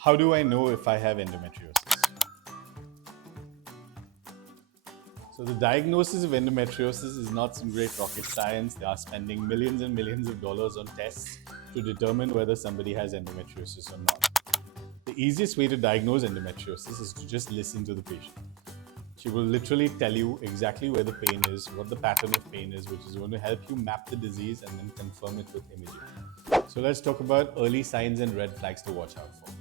How do I know if I have endometriosis? So the diagnosis of endometriosis is not some great rocket science. They are spending millions and millions of dollars on tests to determine whether somebody has endometriosis or not. The easiest way to diagnose endometriosis is to just listen to the patient. She will literally tell you exactly where the pain is, what the pattern of pain is, which is going to help you map the disease and then confirm it with imaging. So let's talk about early signs and red flags to watch out for.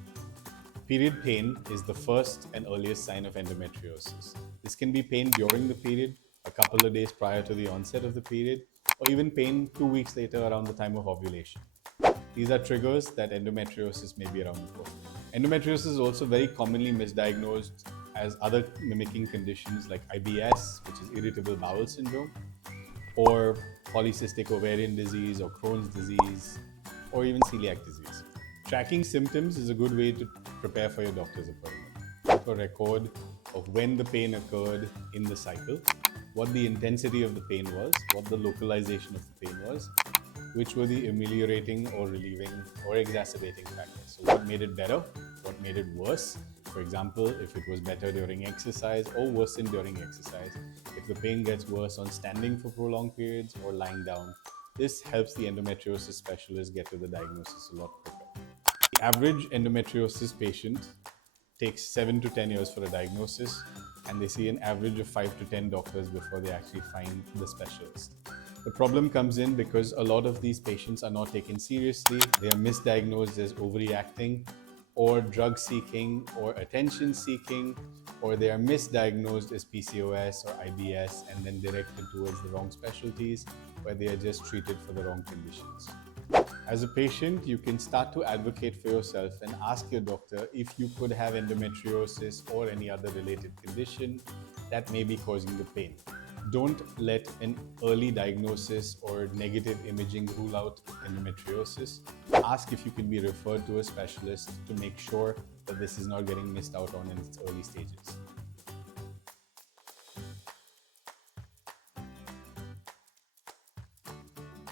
Period pain is the first and earliest sign of endometriosis. This can be pain during the period, a couple of days prior to the onset of the period, or even pain 2 weeks later around the time of ovulation. These are triggers that endometriosis may be around the corner. Endometriosis is also very commonly misdiagnosed as other mimicking conditions like IBS, which is irritable bowel syndrome, or polycystic ovarian disease, or Crohn's disease, or even celiac disease. Tracking symptoms is a good way to prepare for your doctor's appointment. Keep a record of when the pain occurred in the cycle, what the intensity of the pain was, what the localization of the pain was, which were the ameliorating or relieving or exacerbating factors. So, what made it better? What made it worse? For example, if it was better during exercise or worsened during exercise, if the pain gets worse on standing for prolonged periods or lying down, this helps the endometriosis specialist get to the diagnosis a lot quicker. The average endometriosis patient takes 7 to 10 years for a diagnosis, and they see an average of 5 to 10 doctors before they actually find the specialist. The problem comes in because a lot of these patients are not taken seriously. They are misdiagnosed as overreacting or drug seeking or attention seeking, or they are misdiagnosed as PCOS or IBS and then directed towards the wrong specialties where they are just treated for the wrong conditions. As a patient, you can start to advocate for yourself and ask your doctor if you could have endometriosis or any other related condition that may be causing the pain. Don't let an early diagnosis or negative imaging rule out endometriosis. Ask if you can be referred to a specialist to make sure that this is not getting missed out on in its early stages.